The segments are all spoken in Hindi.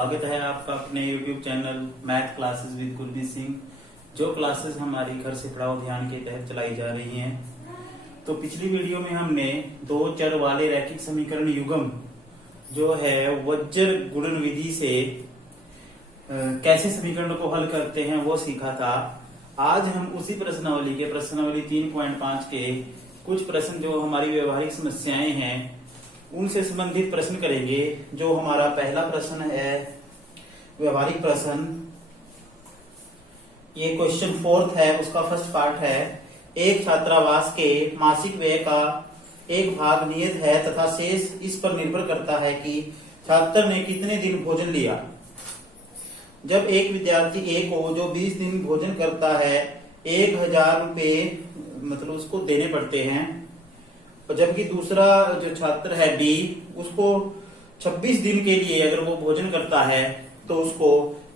स्वागत है आपका अपने YouTube channel math classes with Gurmeet Singh. जो क्लासेस हमारी घर से पढ़ाओ ध्यान के तहत चलाई जा रही हैं। तो पिछली वीडियो में हमने दो चर वाले रैखिक समीकरण युग्म जो है वज्र गुणन विधि से कैसे समीकरण को हल करते हैं वो सीखा था। आज हम उसी प्रश्नावली 3.5 के कुछ प्रश्न जो हमारी व्यवहारिक समस्याएं हैं उनसे संबंधित प्रश्न करेंगे। जो हमारा पहला प्रश्न है व्यवहारिक प्रश्न, ये क्वेश्चन 4 है, उसका फर्स्ट पार्ट है। एक छात्रावास के मासिक व्यय का एक भाग नियत है तथा शेष इस पर निर्भर करता है कि छात्र ने कितने दिन भोजन लिया। जब एक विद्यार्थी ए को जो 20 दिन भोजन करता है 1000 रुपए मतलब उसको देने पड़ते हैं, जबकि दूसरा जो छात्र है बी उसको 26 दिन के लिए अगर वो भोजन करता है तो उसको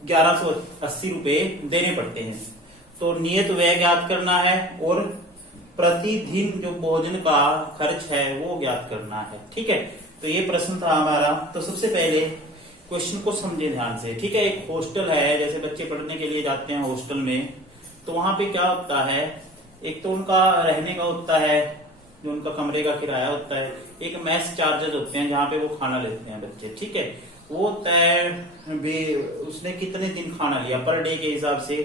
1180 रुपए देने पड़ते हैं। तो नियत व्यय ज्ञात करना है और प्रतिदिन जो भोजन का खर्च है वो ज्ञात करना है। ठीक है, तो ये प्रश्न था हमारा। तो सबसे पहले क्वेश्चन को समझे ध्यान से। ठीक है, एक हॉस्टल है, जैसे बच्चे पढ़ने के लिए जाते हैं हॉस्टल में, तो वहां पे क्या होता है, एक तो उनका रहने का होता है, जो उनका कमरे का किराया होता है, एक मेस चार्जेस होते हैं जहाँ पे वो खाना लेते हैं बच्चे। ठीक है, वो तय उसने कितने दिन खाना लिया पर डे के हिसाब से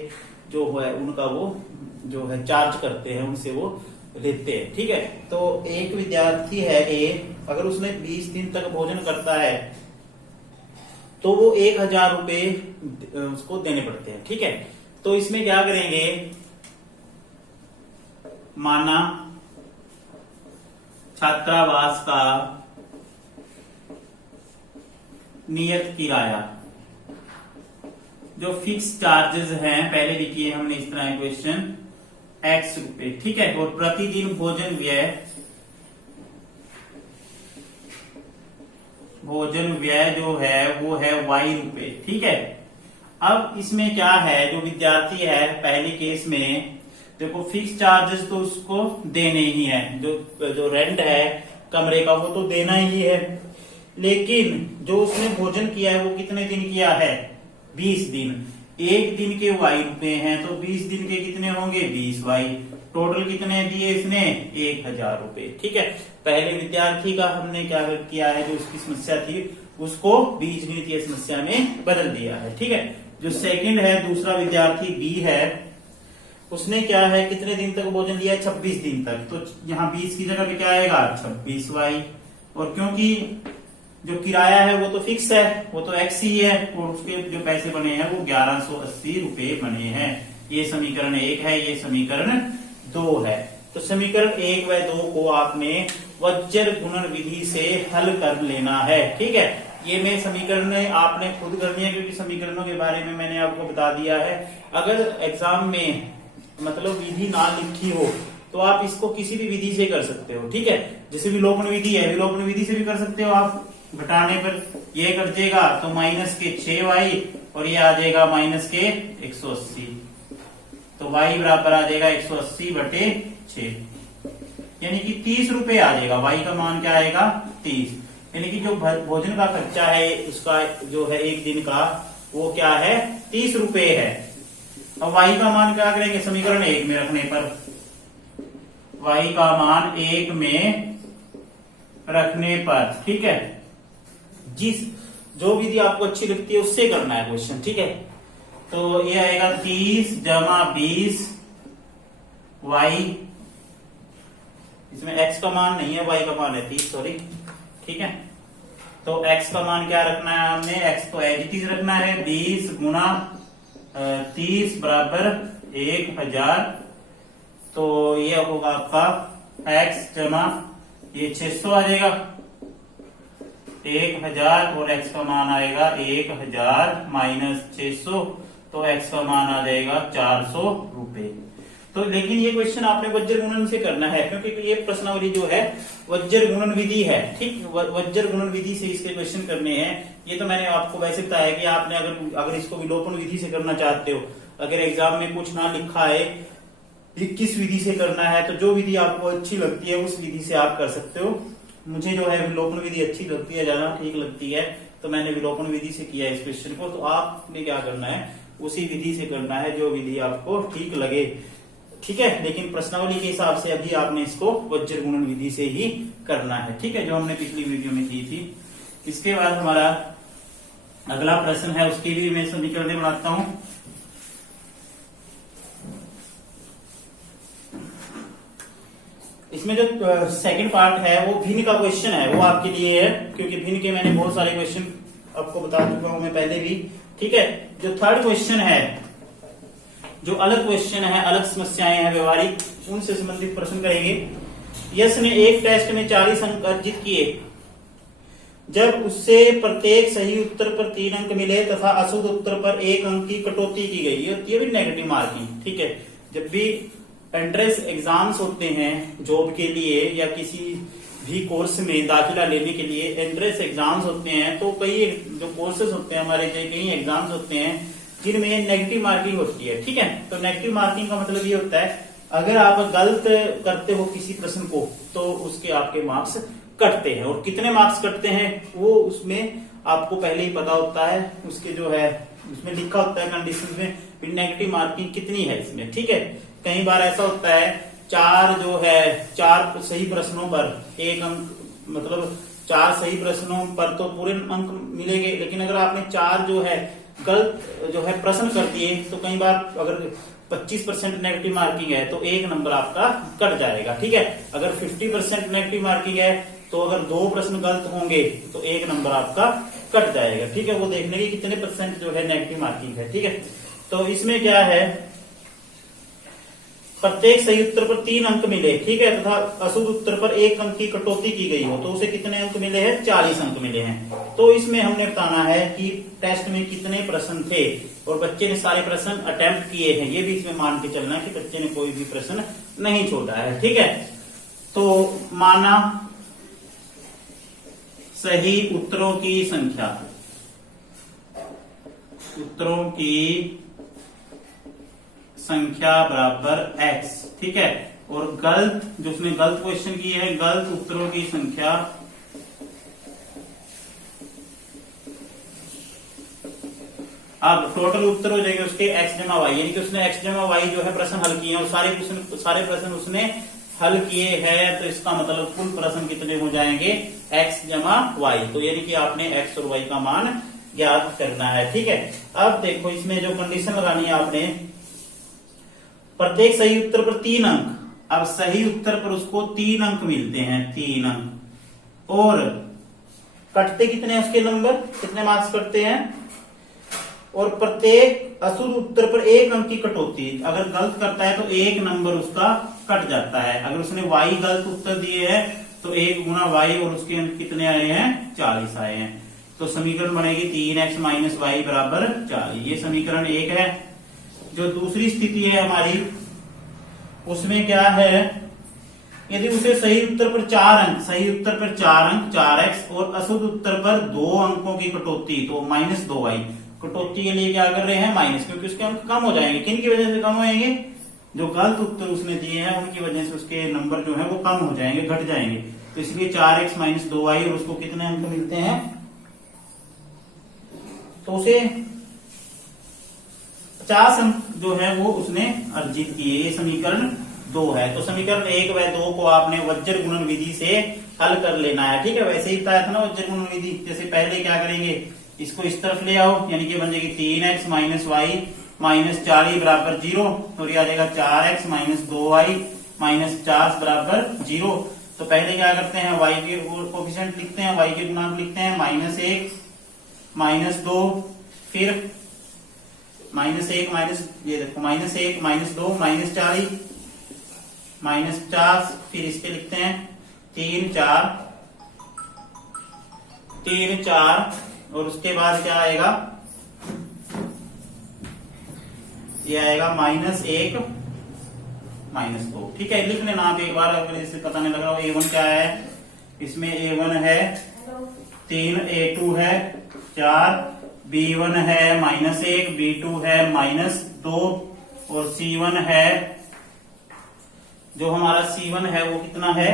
जो है उनका वो जो है चार्ज करते हैं, उनसे वो लेते हैं। ठीक है, तो एक विद्यार्थी है ए, अगर उसने 20 दिन तक भोजन करता है तो वो 1000 रुपए उसको देने पड़ते हैं। ठीक है, तो इसमें क्या करेंगे, माना छात्रावास का नियत किराया जो फिक्स चार्जेस हैं, पहले लिखिए हमने इस तरह क्वेश्चन x रुपए। ठीक है, और प्रतिदिन भोजन व्यय जो है वो है y रुपए। ठीक है, अब इसमें क्या है, जो विद्यार्थी है पहले केस में देखो फिक्स चार्जेस तो उसको देने ही है, जो रेंट है कमरे का वो तो देना ही है, लेकिन जो उसने भोजन किया है वो कितने दिन किया है, 20 दिन। एक दिन के y रुपए हैं तो 20 दिन के कितने होंगे, 20y। टोटल कितने दिए इसने, 1000 रुपए। ठीक है, पहले विद्यार्थी का हमने क्या किया है, जो उसकी समस्या थी उसको बीजगणितीय समस्या में बदल दिया है। ठीक है, जो सेकंड है दूसरा विद्यार्थी बी है, उसने क्या है कितने दिन तक भोजन लिया है, 26 दिन तक। तो यहाँ 20 की जगह पे क्या आएगा, 26y। और क्योंकि जो किराया है वो तो फिक्स है, वो तो x ही है, और उसके जो पैसे बने हैं वो 1180 रुपए बने हैं। ये समीकरण 1 है, ये समीकरण 2 है। तो समीकरण 1 व 2 को आपने वज्र गुणन विधि से हल कर लेना है। ठीक है, ये मैं समीकरण आपने खुद करनी है, क्योंकि समीकरणों के बारे में मैंने आपको बता दिया है। अगर एग्जाम में मतलब विधि ना लिखी हो तो आप इसको किसी भी विधि से कर सकते हो। ठीक है, जैसे विलोपन विधि है, विलोपन विधि से भी कर सकते हो आप। घटाने पर ये कर देगा तो माइनस के 6y और ये आ जाएगा माइनस के 180, तो y बराबर आ जाएगा 180 बटे 6, यानी कि 30 रुपए आ जाएगा। y का मान क्या आएगा, 30। यानी कि जो भोजन का खर्चा है उसका जो है एक दिन का वो क्या है, 30 रुपए है। अब y का मान क्या करेंगे, समीकरण 1 में रखने पर, y का मान 1 में रखने पर, ठीक है, जिस जो विधि आपको अच्छी लगती है उससे करना है क्वेश्चन। ठीक है, तो ये आएगा 30 जमा 20 y, इसमें x का मान नहीं है, y का मान है 30, सॉरी। ठीक है, तो x का मान क्या रखना है हमने, x को एज इट इज रखना है, 20 गुना 30 बराबर 1000। तो ये होगा आपका x जमा ये 600 आ जाएगा, 1000 और x का मान आएगा 1000 माइनस 600, तो x का मान आ जाएगा 400 रुपए। तो लेकिन ये क्वेश्चन आपने वज्र गुणन से करना है, क्योंकि ये प्रश्नावली जो है वज्र गुणन विधि है। ठीक, वज्र गुणन विधि से इसके क्वेश्चन करने हैं। ये तो मैंने आपको वैसे बताया कि आपने अगर इसको विलोपन विधि से करना चाहते हो, अगर एग्जाम में कुछ ना लिखा है किस विधि से करना है, तो जो विधि आपको अच्छी लगती है उस विधि से आप कर सकते हो। मुझे जो है विलोपन विधि अच्छी लगती है, ज्यादा ठीक लगती है, तो मैंने विलोपन विधि से किया इस क्वेश्चन को। तो आपने क्या करना है, उसी विधि से करना है जो विधि आपको ठीक लगे, ठीक है। लेकिन प्रश्नावली के हिसाब से अभी आपने इसको वज्र गुणन विधि से ही करना है, ठीक है, जो हमने पिछली वीडियो में की थी। इसके बाद हमारा अगला प्रश्न है, उसके लिए मैं समीकरण बनाता हूं। इसमें जो सेकंड पार्ट है वो भिन्न का क्वेश्चन है, वो आपके लिए है, क्योंकि भिन्न के मैंने बहुत सारे क्वेश्चन आपको बता चुका हूं मैं पहले भी, ठीक है। जो थर्ड क्वेश्चन है, जो अलग क्वेश्चन है, अलग समस्याएं हैं व्यवहारिक, उनसे संबंधित प्रश्न करेंगे। यश ने एक टेस्ट में 40 अंक अर्जित किए। जब उससे प्रत्येक सही उत्तर पर 3 अंक मिले तथा अशुद्ध उत्तर पर 1 अंक की कटौती की गई, ये भी नेगेटिव मार्किंग, ठीक है। जब भी एंट्रेंस एग्जाम्स होते हैं जॉब के लिए या किसी भी कोर्स में दाखिला लेने के लिए एंट्रेंस एग्जाम्स होते हैं, तो कई जो कोर्सेज होते हैं हमारे, कई एग्जाम्स होते हैं जिनमें नेगेटिव मार्किंग होती है, ठीक है। तो नेगेटिव मार्किंग का मतलब ये होता है, अगर आप गलत करते हो किसी प्रश्न को तो उसके आपके मार्क्स कटते हैं, और कितने मार्क्स कटते हैं वो उसमें आपको पहले ही पता होता है, उसके जो है उसमें लिखा होता है कंडीशन में नेगेटिव मार्किंग कितनी है इसमें, ठीक है। कई बार ऐसा होता है, 4 सही प्रश्नों पर 1 अंक, मतलब 4 सही प्रश्नों पर तो पूरे अंक मिलेंगे, लेकिन अगर आपने 4 जो है गलत जो है प्रश्न कर दिए, तो कई बार अगर 25% नेगेटिव मार्किंग है तो 1 नंबर आपका कट जाएगा, ठीक है। अगर 50% नेगेटिव मार्किंग है तो अगर 2 प्रश्न गलत होंगे तो 1 नंबर आपका कट जाएगा, ठीक है। वो देखने की कितने परसेंट जो है नेगेटिव मार्किंग है, ठीक है। तो इसमें क्या है, प्रत्येक सही उत्तर पर 3 अंक मिले, ठीक है, तथा अशुद्ध उत्तर पर 1 अंक की कटौती की गई हो, तो उसे कितने अंक मिले हैं, 40 अंक मिले हैं। तो इसमें हमने बताना है कि टेस्ट में कितने प्रश्न थे और बच्चे ने सारे प्रश्न अटेम्प्ट किए हैं, ये भी इसमें मान के चलना है कि बच्चे ने कोई भी प्रश्न नहीं छोड़ा है, ठीक है। तो माना सही उत्तरों की संख्या, उत्तरों की संख्या बराबर x, ठीक है, और गलत जो उसने गलत क्वेश्चन किए हैं, गलत उत्तरों की संख्या अब टोटल उत्तर हो जाएंगे उसके x जमा वाई, यानी कि उसने x जमा वाई जो है प्रश्न हल किए हैं और सारे प्रश्न उसने हल किए हैं, तो इसका मतलब कुल प्रश्न कितने हो जाएंगे, x जमा वाई। तो यानी कि आपने x और y का मान ज्ञात करना है, ठीक है। अब देखो इसमें जो कंडीशन लगानी है आपने, प्रत्येक सही उत्तर पर 3 अंक, अब सही उत्तर पर उसको 3 अंक मिलते हैं, 3 अंक, और कटते कितने हैं उसके नंबर, कितने मार्क्स कटते हैं, और प्रत्येक अशुद्ध उत्तर पर 1 अंक की कटौती, अगर गलत करता है तो 1 नंबर उसका कट जाता है। अगर उसने y गलत उत्तर दिए हैं तो 1 गुना y, और उसके अंक कितने आए हैं, 40 आए हैं। तो समीकरण बनेगी 3x माइनस वाई बराबर 40, ये समीकरण 1 है। जो दूसरी स्थिति है हमारी, उसमें क्या है, यदि उसे सही उत्तर पर 4 अंक, सही उत्तर पर 4 अंक 4x और अशुद्ध उत्तर पर 2 अंकों की कटौती, तो माइनस 2y, कटौती के लिए क्या कर रहे हैं, माइनस, क्योंकि उसके अंक कम हो जाएंगे। किन की वजह से कम होंगे, जो गलत उत्तर उसने दिए हैं उनकी वजह से उसके नंबर जो है वो कम हो जाएंगे, घट जाएंगे। तो इसलिए 4x माइनस 2y, और उसको कितने अंक मिलते हैं, तो उसे 50 अंक जो है वो उसने अर्जित किए। ये समीकरण 2 है। तो समीकरण 1 व 2 को आपने वज्र गुणन विधि से हल कर लेना है, ठीक है। वैसे ही बताया था ना वज्र गुणन विधि, जैसे पहले क्या करेंगे, इसको इस तरफ ले आओ, यानी कि बन जाएगी 3x माइनस वाई माइनस 40 बराबर 0, और ये आ जाएगा 4x माइनस 2y माइनस 50 बराबर 0। तो पहले क्या करते हैं, y के कोफिशिएंट लिखते हैं, y के गुणांक लिखते हैं, -1 -2, फिर -1 माइनस, ये देखो -1 -2 -40 -50, फिर इसके लिखते हैं 3 4, और उसके बाद क्या आएगा, ये आएगा -1 -2, ठीक है। लिख लेना आप एक बार, अगर इससे पता नहीं लग रहा हो। A1 क्या है, इसमें A1 है 3, A2 है 4, B1 है -1, B2 है -2, और C1 है, जो हमारा C1 है वो कितना है,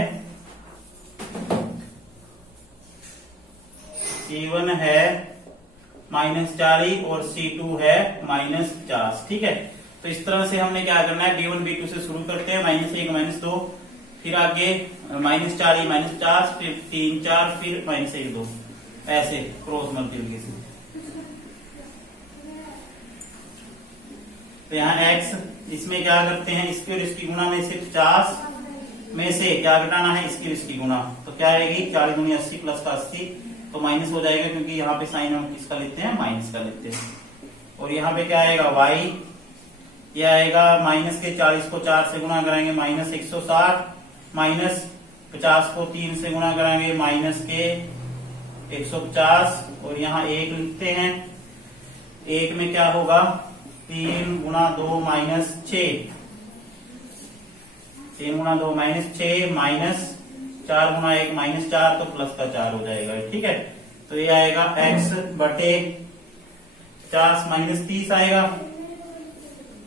C1 है -40 और C2 है -50। ठीक है, तो इस तरह से हमने क्या करना है, B1 B2 से शुरू करते हैं, -1 -2, फिर आगे -40 -50, फिर 3 4, फिर -1 2, ऐसे क्रॉस मल्टीप्लिकेशन। तो यहाँ x, इसमें क्या करते हैं, इसकी और इसकी गुणा में से 50 में से क्या घटाना है, इसकी और इसकी गुणा, तो क्या आएगी 40 दूनी 80 प्लस का 80, तो माइनस हो जाएगा क्योंकि यहाँ पे साइन हम किसका लेते हैं, माइनस का लेते हैं। और यहाँ पे क्या आएगा y, ये आएगा माइनस के 40 को 4 से गुणा कराएंगे -160, माइनस 50 को 3 से गुणा कराएंगे माइनस के 150, और यहाँ 1 लिखते हैं, 1 में क्या होगा 3 गुणा 2 -6, 3 गुणा 2 -6, माइनस 4 गुणा 1 -4, तो प्लस का 4 हो जाएगा। ठीक है, तो ये आएगा x बटे 50 -30 आएगा,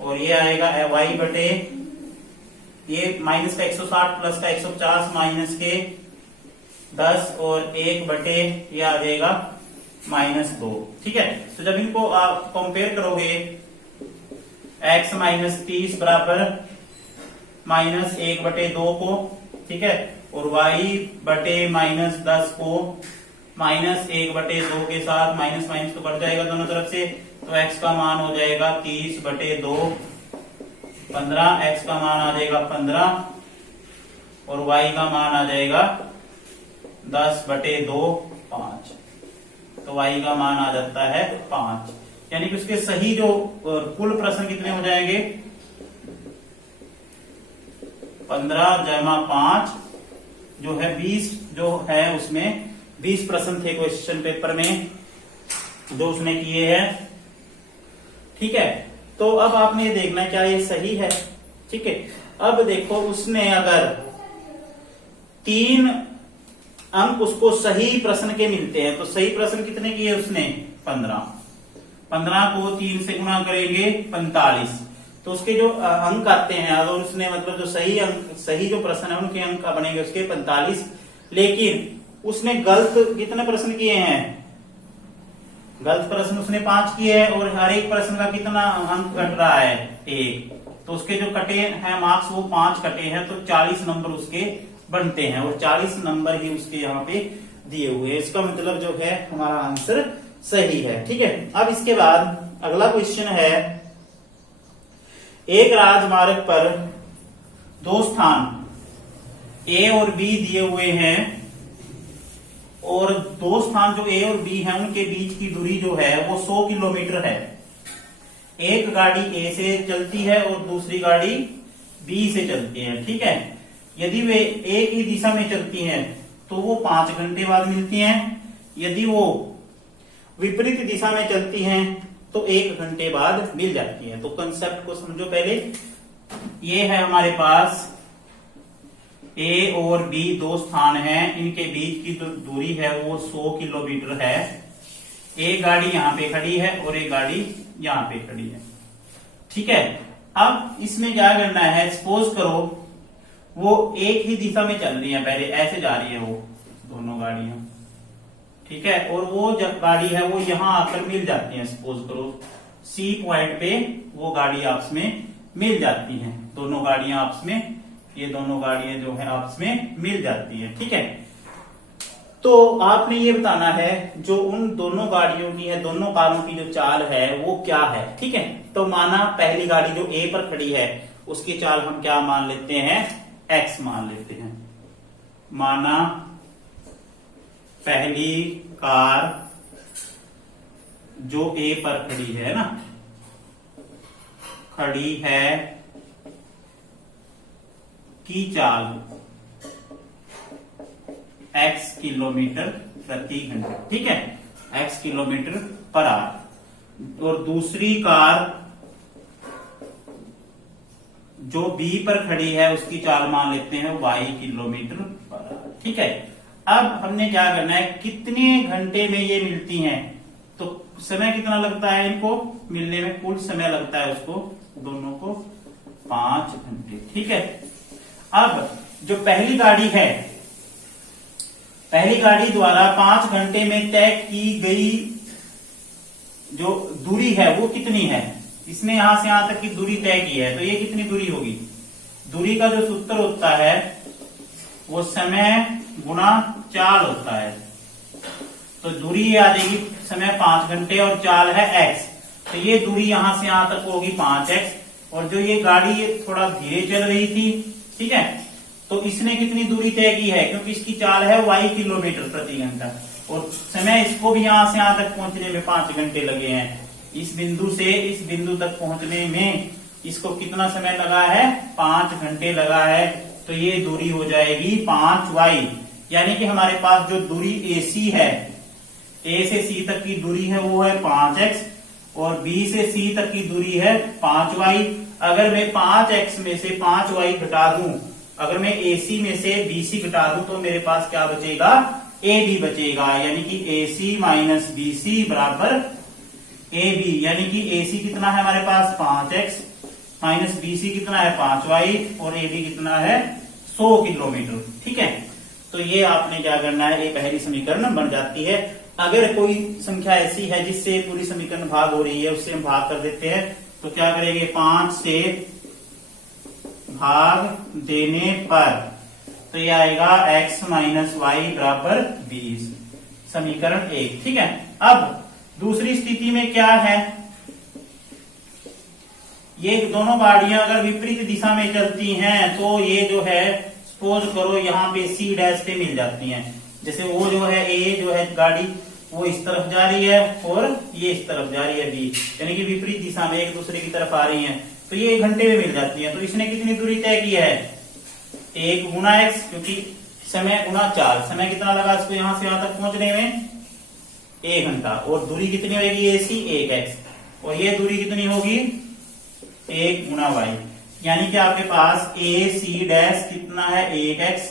और ये आएगा y बटे, ये माइनस का 160 प्लस का 150 माइनस के 10, और 1 बटे ये आ जाएगा -2। ठीक है, तो जब इनको आप कंपेयर करोगे, x -30 बराबर -1 बटे 2 को, ठीक है, और y बटे -10 को -1 बटे 2 के साथ, माइनस माइनस तो कट जाएगा दोनों तरफ से, तो x का मान हो जाएगा 30 बटे 2 15, x का मान आ जाएगा 15, और y का मान आ जाएगा 10 बटे 2 5, तो y का मान आ जाता है 5। यानी कि उसके सही जो कुल प्रश्न कितने हो जाएंगे, 15 जमा 5 जो है 20, जो है उसमें 20 प्रश्न थे क्वेश्चन पेपर में जो उसने किए हैं। ठीक है, तो अब आपने ये देखना है क्या ये सही है। ठीक है, अब देखो उसने अगर 3 अंक उसको सही प्रश्न के मिलते हैं, तो सही प्रश्न कितने किए उसने, 15 को 3 से गुणा करेंगे 45, तो उसके जो अंक आते हैं, अगर उसने मतलब जो सही जो प्रश्न है उनके अंक बनेंगे उसके 45, लेकिन उसने गलत कितने प्रश्न किए हैं, गलत प्रश्न उसने 5 किए हैं, और हर एक प्रश्न का कितना अंक कट रहा है 1, तो उसके जो कटे हैं मार्क्स वो 5 कटे हैं, तो 40 नंबर उसके बनते हैं, और 40 नंबर ही उसके यहाँ पे दिए हुए हैं। इसका मतलब जो है हमारा आंसर सही है। ठीक है, अब इसके बाद अगला क्वेश्चन है, एक राजमार्ग पर 2 स्थान A और B दिए हुए हैं, और 2 स्थान जो A और B हैं उनके बीच की दूरी जो है वो 100 किलोमीटर है। एक गाड़ी A से चलती है और दूसरी गाड़ी B से चलती है। ठीक है, यदि वे एक ही दिशा में चलती हैं तो वो 5 घंटे बाद मिलती हैं, यदि वो विपरीत दिशा में चलती हैं तो 1 घंटे बाद मिल जाती है। तो कंसेप्ट को समझो पहले, ये है हमारे पास A और B 2 स्थान हैं, इनके बीच की जो दूरी है वो 100 किलोमीटर है। एक गाड़ी यहाँ पे खड़ी है और एक गाड़ी यहाँ पे खड़ी है। ठीक है, अब इसमें क्या करना है, सपोज करो वो एक ही दिशा में चल रही है, पहले ऐसे जा रही है वो दोनों गाड़ियां, ठीक है, और वो जब गाड़ी है वो यहां आकर मिल जाती है, सपोज करो C पॉइंट पे वो गाड़ी आपस में मिल जाती हैं, दोनों गाड़ियां आपस में, ये दोनों गाड़ियां जो है आपस में मिल जाती है। ठीक है, तो आपने ये बताना है जो उन दोनों गाड़ियों की है, दोनों कारों की जो चाल है वो क्या है। ठीक है, तो माना पहली गाड़ी जो A पर खड़ी है उसकी चाल हम क्या मान लेते हैं, x मान लेते हैं। माना पहली कार जो A पर खड़ी है ना, खड़ी है की चाल x किलोमीटर प्रति घंटे, ठीक है, x किलोमीटर पर आवर, और दूसरी कार जो B पर खड़ी है उसकी चाल मान लेते हैं y किलोमीटर पर आवर। ठीक है, अब हमने क्या करना है, कितने घंटे में ये मिलती हैं, तो समय कितना लगता है इनको मिलने में, कुल समय लगता है उसको दोनों को 5 घंटे। ठीक है, अब जो पहली गाड़ी है पहली गाड़ी द्वारा 5 घंटे में तय की गई जो दूरी है वो कितनी है। इसने यहां से यहां तक की दूरी तय की है, तो ये कितनी दूरी होगी। दूरी का जो सूत्र होता है वो समय गुना चाल होता है। तो दूरी आ जाएगी समय 5 घंटे और चाल है x। तो ये दूरी यहां से यहां तक होगी 5x। और जो ये गाड़ी ये थोड़ा धीरे चल रही थी, ठीक है, तो इसने कितनी दूरी तय की है, क्योंकि इसकी चाल है y किलोमीटर प्रति घंटा और समय इसको भी यहां से यहां तक पहुंचने में 5 घंटे लगे हैं। इस बिंदु से इस बिंदु तक पहुंचने में इसको कितना समय लगा है, 5 घंटे लगा है। तो ये दूरी हो जाएगी 5y, यानी कि हमारे पास जो दूरी AC है, A से C तक की दूरी है वो है 5x और B से C तक की दूरी है 5y। अगर मैं 5x में से 5y घटा दूं, अगर मैं AC में से BC घटा दूं तो मेरे पास क्या बचेगा, AB बचेगा, यानी कि AC माइनस BC बराबर AB, यानी कि AC कितना है हमारे पास 5x माइनस BC कितना है 5y और AB कितना है 100 किलोमीटर। ठीक है, तो ये आपने क्या करना है, ये पहली समीकरण बन जाती है। अगर कोई संख्या ऐसी है जिससे पूरी समीकरण भाग हो रही है, उससे हम भाग कर देते हैं। तो क्या करेंगे, 5 से भाग देने पर तो ये आएगा x माइनस वाई बराबर 20, समीकरण 1। ठीक है, अब दूसरी स्थिति में क्या है, ये दोनों गाड़ियां अगर विपरीत दिशा में चलती हैं तो ये जो है सपोज करो यहाँ पे C डैश पे मिल जाती हैं। जैसे वो जो है A जो है गाड़ी वो इस तरफ जा रही है और ये इस तरफ जा रही है B, यानी कि विपरीत दिशा में एक दूसरे की तरफ आ रही हैं, तो ये 1 घंटे में मिल जाती है। तो इसने कितनी दूरी तय की है, 1 गुना x, क्योंकि समय गुना चाल, समय कितना लगा इसको यहां से यहां तक पहुंचने में 1 घंटा, और दूरी कितनी होगी AC 1x, और ये दूरी कितनी होगी 1 गुना y, यानी कि आपके पास AC डैश कितना है 1x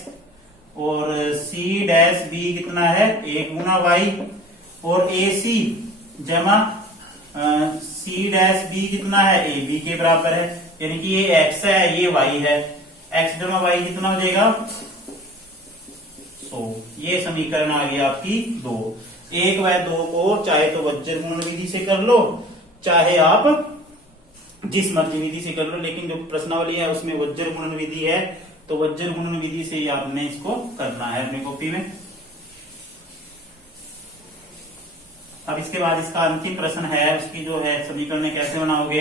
और C डैश B कितना है 1 गुना y, और AC जमा C डैश B कितना है AB के बराबर है, यानी कि ये x है ये y है, x जमा y कितना हो जाएगा 100। ये समीकरण आ गई आपकी 2। 1 व 2 को चाहे तो वज्र गुणन विधि से कर लो, चाहे आप जिस मर्जी विधि से कर लो, लेकिन जो प्रश्नावली है उसमें वज्र गुणन विधि है, तो वज्र गुणन विधि से ही आपने इसको करना है अपनी कॉपी में। अब इसके बाद इसका अंतिम प्रश्न है, उसकी जो है समीकरण कैसे बनाओगे।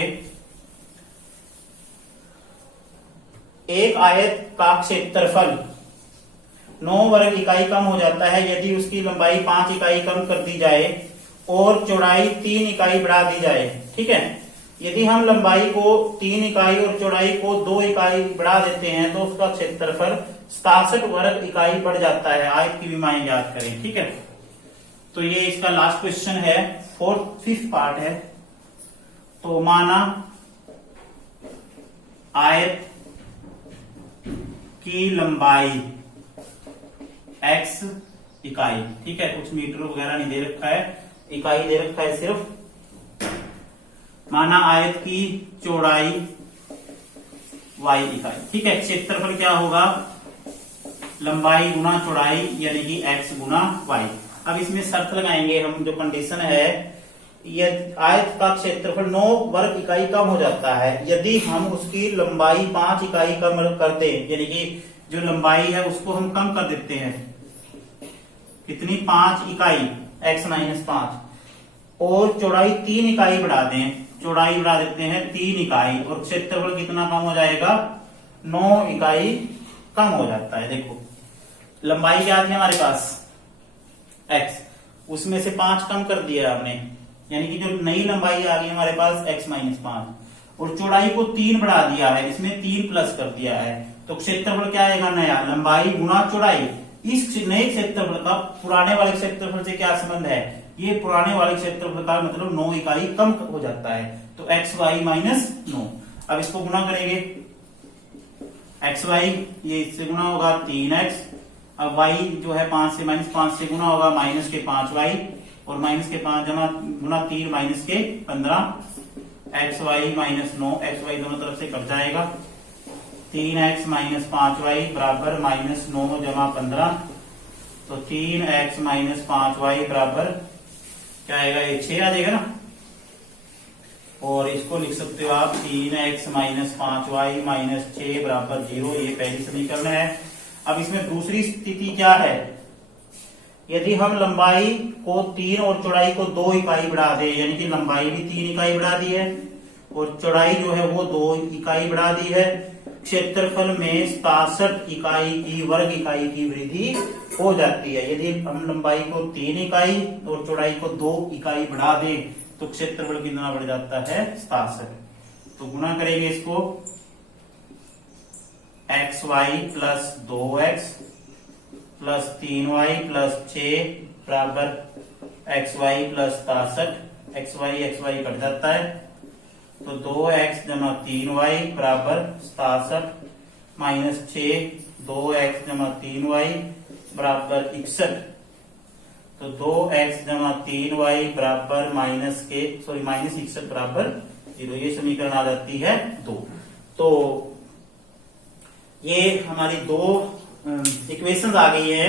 एक आयत का क्षेत्रफल 9 वर्ग इकाई कम हो जाता है यदि उसकी लंबाई 5 इकाई कम कर दी जाए और चौड़ाई 3 इकाई बढ़ा दी जाए। ठीक है, यदि हम लंबाई को 3 इकाई और चौड़ाई को 2 इकाई बढ़ा देते हैं तो उसका क्षेत्रफल 67 वर्ग इकाई बढ़ जाता है। आयत की विमाएं याद करें। ठीक है, तो ये इसका लास्ट क्वेश्चन है, 5th पार्ट है। तो माना आयत की लंबाई x इकाई, ठीक है, कुछ मीटर वगैरह नहीं दे रखा है, इकाई दे रखा है सिर्फ। माना आयत की चौड़ाई y इकाई। ठीक है, क्षेत्रफल क्या होगा, लंबाई गुना चौड़ाई, यानी कि x गुना y। अब इसमें शर्त लगाएंगे हम, जो कंडीशन है, यदि आयत का क्षेत्रफल 9 वर्ग इकाई कम हो जाता है यदि हम उसकी लंबाई 5 इकाई कम कर दें, यानी कि जो लंबाई है उसको हम कम कर देते हैं, कितनी 5 इकाई x माइनस 5, और चौड़ाई 3 इकाई बढ़ा दें, चौड़ाई बढ़ा देते हैं 3 इकाई, और क्षेत्रफल कितना कम हो जाएगा 9 इकाई कम हो जाता है। देखो लंबाई क्या थी हमारे पास x, उसमें से 5 कम कर दिया हमने, यानी कि जो नई लंबाई आ गई हमारे पास x माइनस 5, और चौड़ाई को 3 बढ़ा दिया है, इसमें 3 प्लस कर दिया है, तो क्षेत्रफल क्या आएगा नया, लंबाई गुना चौड़ाई। इस नए क्षेत्रफल का पुराने वाले क्षेत्रफल से क्या संबंध है, ये पुराने वाले क्षेत्रफल का मतलब 9 इकाई कम हो जाता है, तो एक्स वाई माइनस 9। अब इसको गुना करेंगे, एक्स वाई ये इससे गुना होगा 3x, अब y जो है 5 से माइनस 5 से गुना होगा माइनस के 5y, और माइनस के 5 जमा गुना 3 माइनस के 15, X Y minus 9, X Y दोनों तरफ से कट जाएगा, 3x माइनस 5y बराबर माइनस 9 जमा 15, तो 3x माइनस 5y बराबर क्या आएगा, ये 6 आ जाएगा ना। और इसको लिख सकते हो आप 3x माइनस 5y माइनस 6 बराबर 0, ये पहली समीकरण है। अब इसमें दूसरी स्थिति क्या है, यदि हम लंबाई को 3 और चौड़ाई को 2 इकाई बढ़ा दें, यानी कि लंबाई भी 3 इकाई बढ़ा दी है और चौड़ाई जो है वो 2 इकाई बढ़ा दी है, क्षेत्रफल में 67 इकाई की वर्ग इकाई की वृद्धि हो जाती है। यदि हम लंबाई को 3 इकाई और चौड़ाई को 2 इकाई बढ़ा दें तो क्षेत्रफल कितना बढ़ जाता है, 67। तो गुणा करेंगे इसको, xy plus 2x plus 3y plus 6 बराबर xy प्लस 67, xy कट जाता है, तो 2x जमा 3y बराबर 67 माइनस 6, 2x जमा 3y बराबर 61, तो 2x जमा 3y बराबर माइनस 61 बराबर 0, ये समीकरण आ जाती है 2। तो ये हमारी दो इक्वेशंस आ गई है।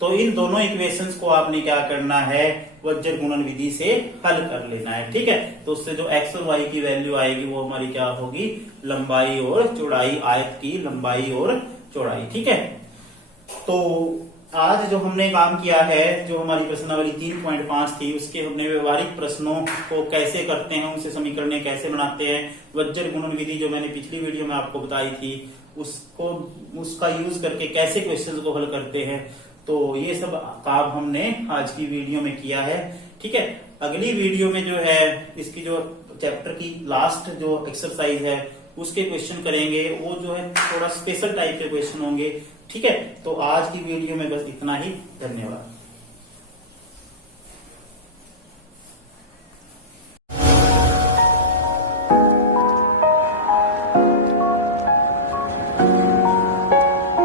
तो इन दोनों इक्वेशंस को आपने क्या करना है, वज्र गुणन विधि से हल कर लेना है, ठीक है। तो उससे जो x और y की वैल्यू आएगी वो हमारी क्या होगी, लंबाई और चौड़ाई, आयत की लंबाई और चौड़ाई, ठीक है। तो आज जो हमने काम किया है, जो हमारी प्रश्नावली 3.5 थी, उसके हमने व्यवहारिक प्रश्नों को कैसे करते हैं, उनसे समीकरण कैसे बनाते हैं, वज्र गुणन विधि जो मैंने पिछली वीडियो में आपको बताई थी उसका यूज करके कैसे क्वेश्चन को हल करते हैं, तो ये सब काम हमने आज की वीडियो में किया है, ठीक है। अगली वीडियो में जो है इसकी जो चैप्टर की लास्ट जो एक्सरसाइज है उसके क्वेश्चन करेंगे, वो जो है थोड़ा स्पेशल टाइप के क्वेश्चन होंगे, ठीक है। तो आज की वीडियो में बस इतना ही, धन्यवाद।